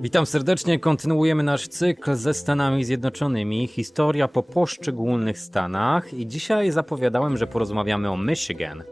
Witam serdecznie, kontynuujemy nasz cykl ze Stanami Zjednoczonymi, historia po poszczególnych stanach i dzisiaj zapowiadałem, że porozmawiamy o Michigan.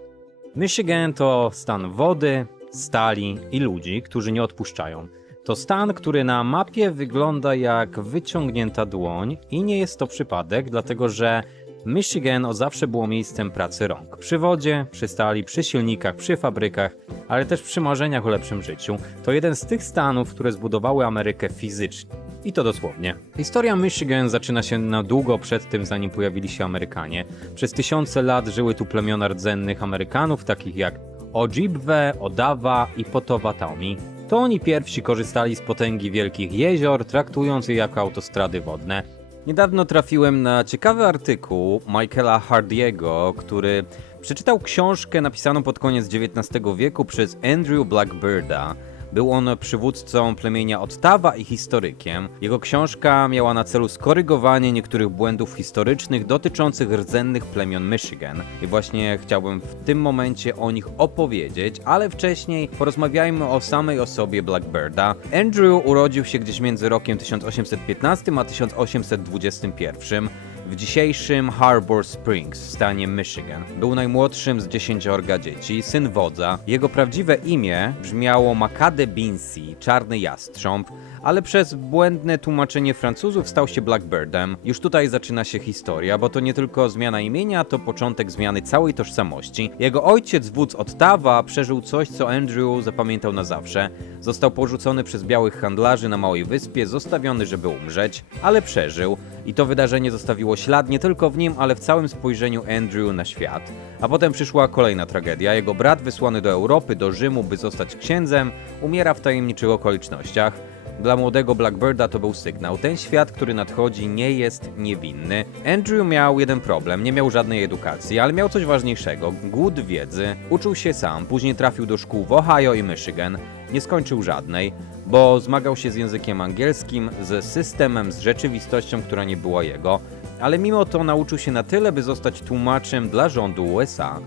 Michigan to stan wody, stali i ludzi, którzy nie odpuszczają. To stan, który na mapie wygląda jak wyciągnięta dłoń i nie jest to przypadek, dlatego że Michigan od zawsze było miejscem pracy rąk. Przy wodzie, przy stali, przy silnikach, przy fabrykach, ale też przy marzeniach o lepszym życiu. To jeden z tych stanów, które zbudowały Amerykę fizycznie. I to dosłownie. Historia Michigan zaczyna się na długo przed tym, zanim pojawili się Amerykanie. Przez tysiące lat żyły tu plemiona rdzennych Amerykanów, takich jak Ojibwe, Odawa i Potawatomi. To oni pierwsi korzystali z potęgi wielkich jezior, traktując je jako autostrady wodne. Niedawno trafiłem na ciekawy artykuł Michaela Hardiego, który przeczytał książkę napisaną pod koniec XIX wieku przez Andrew Blackbirda. Był on przywódcą plemienia Ottawa i historykiem. Jego książka miała na celu skorygowanie niektórych błędów historycznych dotyczących rdzennych plemion Michigan. I właśnie chciałbym w tym momencie o nich opowiedzieć, ale wcześniej porozmawiajmy o samej osobie Blackbirda. Andrew urodził się gdzieś między rokiem 1815 a 1821. W dzisiejszym Harbor Springs w stanie Michigan. Był najmłodszym z 10 dzieci, syn wodza. Jego prawdziwe imię brzmiało Macade Binsey, czarny jastrząb, ale przez błędne tłumaczenie Francuzów stał się Blackbirdem. Już tutaj zaczyna się historia, bo to nie tylko zmiana imienia, to początek zmiany całej tożsamości. Jego ojciec, wódz Ottawa, przeżył coś, co Andrew zapamiętał na zawsze. Został porzucony przez białych handlarzy na małej wyspie, zostawiony, żeby umrzeć, ale przeżył. I to wydarzenie zostawiło ślad nie tylko w nim, ale w całym spojrzeniu Andrew na świat. A potem przyszła kolejna tragedia. Jego brat, wysłany do Europy, do Rzymu, by zostać księdzem, umiera w tajemniczych okolicznościach. Dla młodego Blackbirda to był sygnał. Ten świat, który nadchodzi, nie jest niewinny. Andrew miał jeden problem. Nie miał żadnej edukacji, ale miał coś ważniejszego. Głód wiedzy. Uczył się sam. Później trafił do szkół w Ohio i Michigan. Nie skończył żadnej, bo zmagał się z językiem angielskim, z systemem, z rzeczywistością, która nie była jego. Ale mimo to nauczył się na tyle, by zostać tłumaczem dla rządu USA.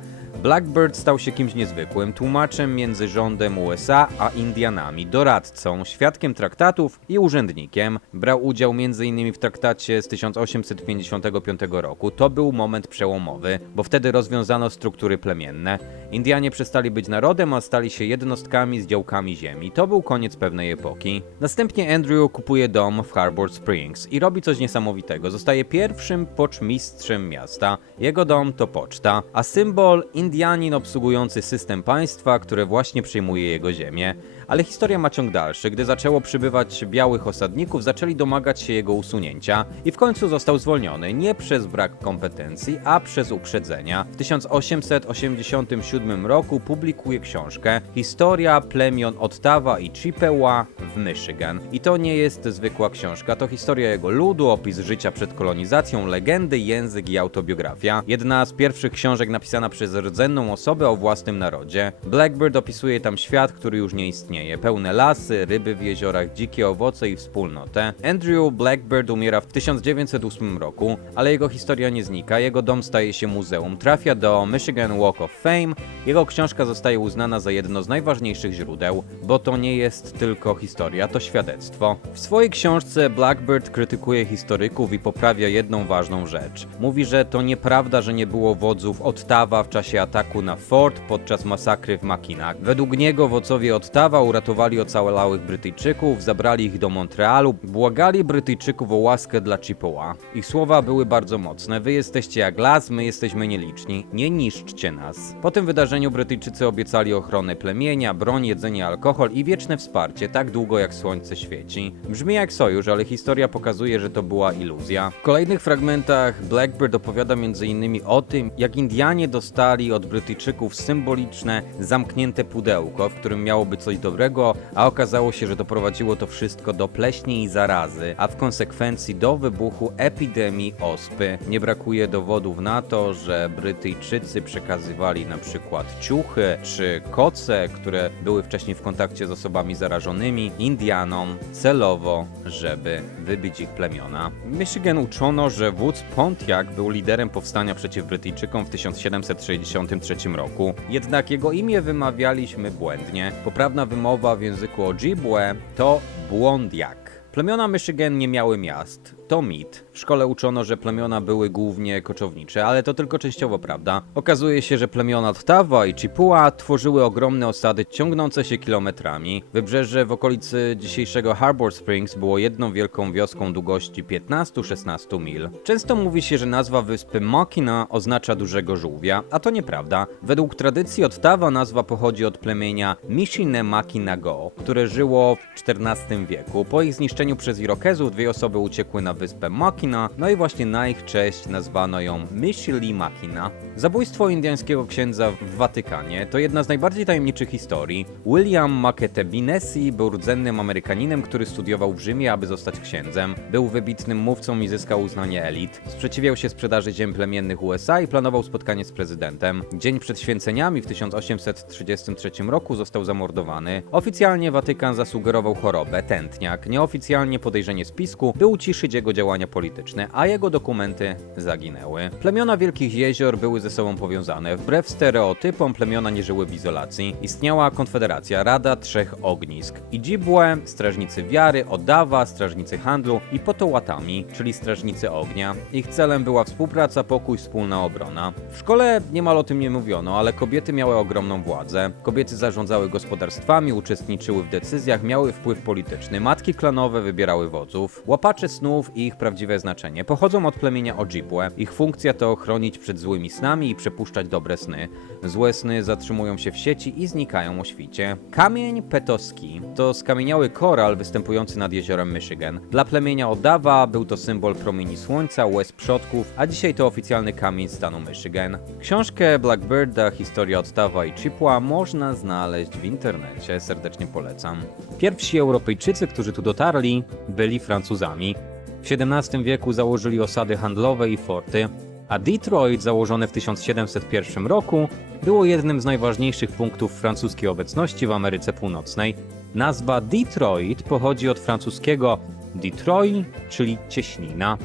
Blackbird stał się kimś niezwykłym, tłumaczem między rządem USA a Indianami, doradcą, świadkiem traktatów i urzędnikiem. Brał udział m.in. w traktacie z 1855 roku. To był moment przełomowy, bo wtedy rozwiązano struktury plemienne. Indianie przestali być narodem, a stali się jednostkami z działkami ziemi. To był koniec pewnej epoki. Następnie Andrew kupuje dom w Harbor Springs i robi coś niesamowitego. Zostaje pierwszym pocztmistrzem miasta. Jego dom to poczta, a symbol Indianin obsługujący system państwa, które właśnie przejmuje jego ziemię. Ale historia ma ciąg dalszy. Gdy zaczęło przybywać białych osadników, zaczęli domagać się jego usunięcia i w końcu został zwolniony nie przez brak kompetencji, a przez uprzedzenia. W 1887 roku publikuje książkę Historia plemion Ottawa i Chippewa w Michigan. I to nie jest zwykła książka, to historia jego ludu, opis życia przed kolonizacją, legendy, język i autobiografia. Jedna z pierwszych książek napisana przez rdzenną osobę o własnym narodzie. Blackbird opisuje tam świat, który już nie istnieje. Pełne lasy, ryby w jeziorach, dzikie owoce i wspólnotę. Andrew Blackbird umiera w 1908 roku, ale jego historia nie znika, jego dom staje się muzeum. Trafia do Michigan Walk of Fame, jego książka zostaje uznana za jedno z najważniejszych źródeł, bo to nie jest tylko historia, to świadectwo. W swojej książce Blackbird krytykuje historyków i poprawia jedną ważną rzecz. Mówi, że to nieprawda, że nie było wodzów Ottawa w czasie ataku na fort podczas masakry w Mackinac. Według niego wodzowie Ottawa uratowali ocalałych Brytyjczyków, zabrali ich do Montrealu, błagali Brytyjczyków o łaskę dla Chippewa. Ich słowa były bardzo mocne. Wy jesteście jak las, my jesteśmy nieliczni. Nie niszczcie nas. Po tym wydarzeniu Brytyjczycy obiecali ochronę plemienia, broń, jedzenie, alkohol i wieczne wsparcie, tak długo jak słońce świeci. Brzmi jak sojusz, ale historia pokazuje, że to była iluzja. W kolejnych fragmentach Blackbird opowiada m.in. o tym, jak Indianie dostali od Brytyjczyków symboliczne, zamknięte pudełko, w którym miałoby coś dobrego, a okazało się, że doprowadziło to wszystko do pleśni i zarazy, a w konsekwencji do wybuchu epidemii ospy. Nie brakuje dowodów na to, że Brytyjczycy przekazywali na przykład ciuchy czy koce, które były wcześniej w kontakcie z osobami zarażonymi, Indianom celowo, żeby wybić ich plemiona. W Michigan uczono, że wódz Pontiac był liderem powstania przeciw Brytyjczykom w 1760 1963 roku. Jednak jego imię wymawialiśmy błędnie. Poprawna wymowa w języku Ojibwe to Błądiak. Plemiona Michigan nie miały miast. To mit. W szkole uczono, że plemiona były głównie koczownicze, ale to tylko częściowo prawda. Okazuje się, że plemiona Ottawa i Chippewa tworzyły ogromne osady ciągnące się kilometrami. Wybrzeże w okolicy dzisiejszego Harbor Springs było jedną wielką wioską długości 15-16 mil. Często mówi się, że nazwa wyspy Mackinac oznacza dużego żółwia, a to nieprawda. Według tradycji Ottawa nazwa pochodzi od plemienia Michilne-Mackinago, które żyło w XIV wieku. Po ich zniszczeniu przez Irokezów 2 osoby uciekły na wyspę Mackinac, no i właśnie na ich cześć nazwano ją Michilimackinac. Zabójstwo indyjskiego księdza w Watykanie to jedna z najbardziej tajemniczych historii. William Makete-Binesi był rdzennym Amerykaninem, który studiował w Rzymie, aby zostać księdzem. Był wybitnym mówcą i zyskał uznanie elit. Sprzeciwiał się sprzedaży ziem plemiennych USA i planował spotkanie z prezydentem. Dzień przed święceniami w 1833 roku został zamordowany. Oficjalnie Watykan zasugerował chorobę, tętniak. Nieoficjalnie podejrzenie spisku, by uciszyć jego działania polityczne, a jego dokumenty zaginęły. Plemiona Wielkich Jezior były ze sobą powiązane. Wbrew stereotypom plemiona nie żyły w izolacji. Istniała konfederacja Rada Trzech Ognisk. Ojibwe, strażnicy wiary, Odawa, strażnicy handlu i Potowatami, czyli strażnicy ognia. Ich celem była współpraca, pokój, wspólna obrona. W szkole niemal o tym nie mówiono, ale kobiety miały ogromną władzę. Kobiety zarządzały gospodarstwami, uczestniczyły w decyzjach, miały wpływ polityczny. Matki klanowe wybierały wodzów. Łapacze snów i ich prawdziwe znaczenie pochodzą od plemienia Ojibwe. Ich funkcja to chronić przed złymi snami i przepuszczać dobre sny. Złe sny zatrzymują się w sieci i znikają o świcie. Kamień Petoski to skamieniały koral występujący nad jeziorem Michigan. Dla plemienia Odawa był to symbol promieni słońca, łez przodków, a dzisiaj to oficjalny kamień stanu Michigan. Książkę Blackbirda, Historia Ottawa i Chippewa można znaleźć w internecie, serdecznie polecam. Pierwsi Europejczycy, którzy tu dotarli, byli Francuzami. W XVII wieku założyli osady handlowe i forty, a Detroit, założone w 1701 roku, było jednym z najważniejszych punktów francuskiej obecności w Ameryce Północnej. Nazwa Detroit pochodzi od francuskiego Detroit, czyli cieśnina.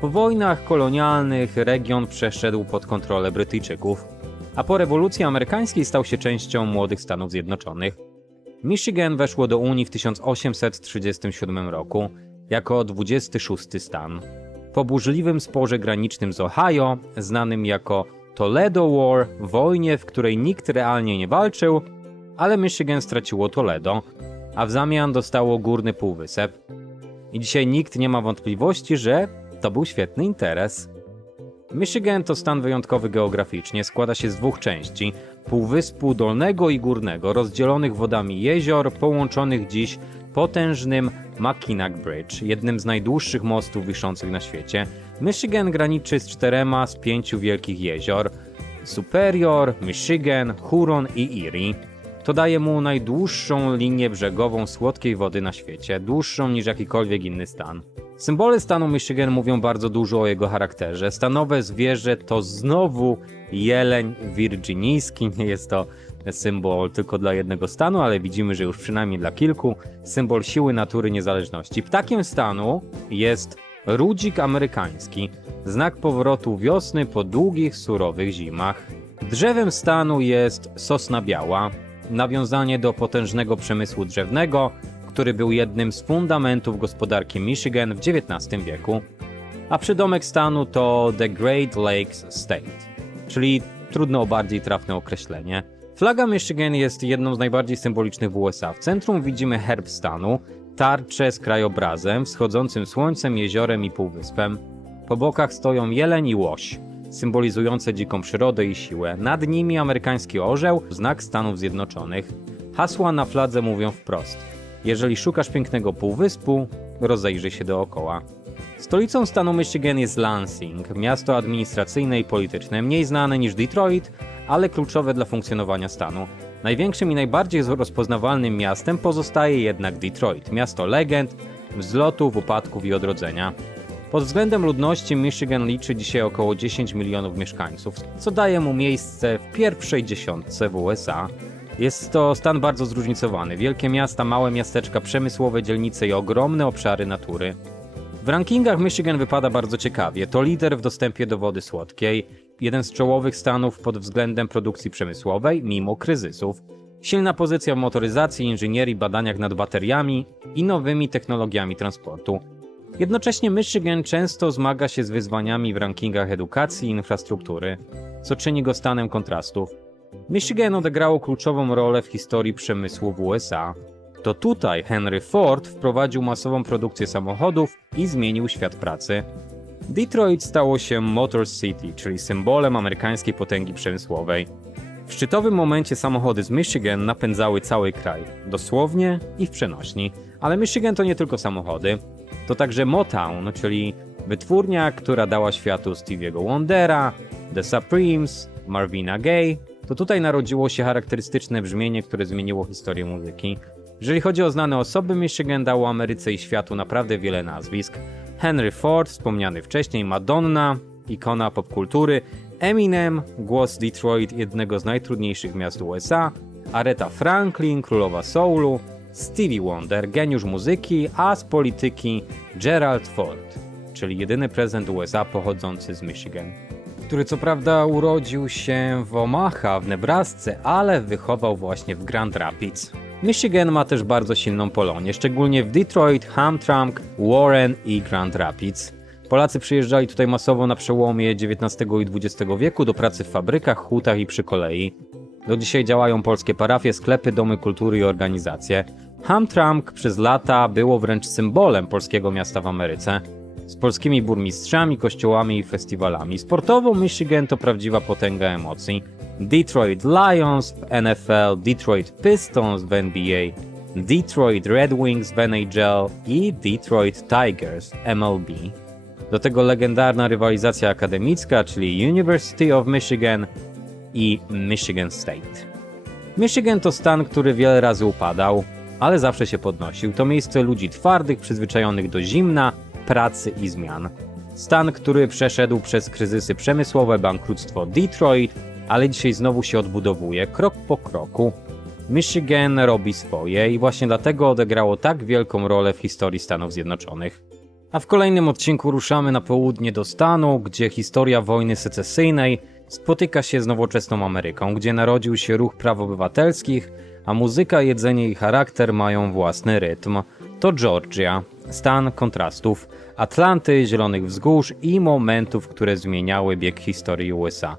Po wojnach kolonialnych region przeszedł pod kontrolę Brytyjczyków, a po rewolucji amerykańskiej stał się częścią młodych Stanów Zjednoczonych. Michigan weszło do Unii w 1837 roku jako 26. stan. Po burzliwym sporze granicznym z Ohio, znanym jako Toledo War, wojnie, w której nikt realnie nie walczył, ale Michigan straciło Toledo, a w zamian dostało Górny Półwysep. I dzisiaj nikt nie ma wątpliwości, że to był świetny interes. Michigan to stan wyjątkowy geograficznie, składa się z 2 części, Półwyspu Dolnego i Górnego, rozdzielonych wodami jezior, połączonych dziś potężnym Mackinac Bridge, jednym z najdłuższych mostów wiszących na świecie. Michigan graniczy z 4 z 5 wielkich jezior: Superior, Michigan, Huron i Erie. To daje mu najdłuższą linię brzegową słodkiej wody na świecie, dłuższą niż jakikolwiek inny stan. Symbole stanu Michigan mówią bardzo dużo o jego charakterze. Stanowe zwierzę to znowu jeleń wirginijski, nie jest to symbol tylko dla jednego stanu, ale widzimy, że już przynajmniej dla kilku, symbol siły natury, niezależności. Ptakiem stanu jest rudzik amerykański, znak powrotu wiosny po długich, surowych zimach. Drzewem stanu jest sosna biała, nawiązanie do potężnego przemysłu drzewnego, który był jednym z fundamentów gospodarki Michigan w XIX wieku. A przydomek stanu to The Great Lakes State, czyli trudno o bardziej trafne określenie. Flaga Michigan jest jedną z najbardziej symbolicznych w USA. W centrum widzimy herb stanu, tarczę z krajobrazem, wschodzącym słońcem, jeziorem i półwyspem. Po bokach stoją jeleń i łoś, symbolizujące dziką przyrodę i siłę. Nad nimi amerykański orzeł, znak Stanów Zjednoczonych. Hasła na fladze mówią wprost: jeżeli szukasz pięknego półwyspu, rozejrzyj się dookoła. Stolicą stanu Michigan jest Lansing, miasto administracyjne i polityczne, mniej znane niż Detroit, ale kluczowe dla funkcjonowania stanu. Największym i najbardziej rozpoznawalnym miastem pozostaje jednak Detroit, miasto legend, wzlotów, upadków i odrodzenia. Pod względem ludności Michigan liczy dzisiaj około 10 milionów mieszkańców, co daje mu miejsce w pierwszej dziesiątce w USA. Jest to stan bardzo zróżnicowany. Wielkie miasta, małe miasteczka, przemysłowe dzielnice i ogromne obszary natury. W rankingach Michigan wypada bardzo ciekawie. To lider w dostępie do wody słodkiej. jeden z czołowych stanów pod względem produkcji przemysłowej, mimo kryzysów. Silna pozycja w motoryzacji, inżynierii, badaniach nad bateriami i nowymi technologiami transportu. Jednocześnie Michigan często zmaga się z wyzwaniami w rankingach edukacji i infrastruktury, co czyni go stanem kontrastów. Michigan odegrało kluczową rolę w historii przemysłu w USA. To tutaj Henry Ford wprowadził masową produkcję samochodów i zmienił świat pracy. Detroit stało się Motor City, czyli symbolem amerykańskiej potęgi przemysłowej. W szczytowym momencie samochody z Michigan napędzały cały kraj, dosłownie i w przenośni. Ale Michigan to nie tylko samochody, to także Motown, czyli wytwórnia, która dała światu Stevie'ego Wondera, The Supremes, Marvina Gaye. To tutaj narodziło się charakterystyczne brzmienie, które zmieniło historię muzyki. Jeżeli chodzi o znane osoby, Michigan dało Ameryce i światu naprawdę wiele nazwisk. Henry Ford, wspomniany wcześniej, Madonna, ikona popkultury, Eminem, głos Detroit, jednego z najtrudniejszych miast USA, Aretha Franklin, królowa soulu, Stevie Wonder, geniusz muzyki, a z polityki Gerald Ford, czyli jedyny prezydent USA pochodzący z Michigan, który co prawda urodził się w Omaha w Nebrasce, ale wychował właśnie w Grand Rapids. Michigan ma też bardzo silną Polonię, szczególnie w Detroit, Hamtramck, Warren i Grand Rapids. Polacy przyjeżdżali tutaj masowo na przełomie XIX i XX wieku do pracy w fabrykach, hutach i przy kolei. Do dzisiaj działają polskie parafie, sklepy, domy kultury i organizacje. Hamtramck przez lata było wręcz symbolem polskiego miasta w Ameryce. Z polskimi burmistrzami, kościołami i festiwalami. Sportowo Michigan to prawdziwa potęga emocji. Detroit Lions w NFL, Detroit Pistons w NBA, Detroit Red Wings w NHL i Detroit Tigers MLB. Do tego legendarna rywalizacja akademicka, czyli University of Michigan i Michigan State. Michigan to stan, który wiele razy upadał, ale zawsze się podnosił. To miejsce ludzi twardych, przyzwyczajonych do zimna, pracy i zmian. Stan, który przeszedł przez kryzysy przemysłowe, bankructwo Detroit, ale dzisiaj znowu się odbudowuje, krok po kroku. Michigan robi swoje i właśnie dlatego odegrało tak wielką rolę w historii Stanów Zjednoczonych. A w kolejnym odcinku ruszamy na południe do stanu, gdzie historia wojny secesyjnej spotyka się z nowoczesną Ameryką, gdzie narodził się ruch praw obywatelskich, a muzyka, jedzenie i charakter mają własny rytm. To Georgia, stan kontrastów, Atlanty, zielonych wzgórz i momentów, które zmieniały bieg historii USA.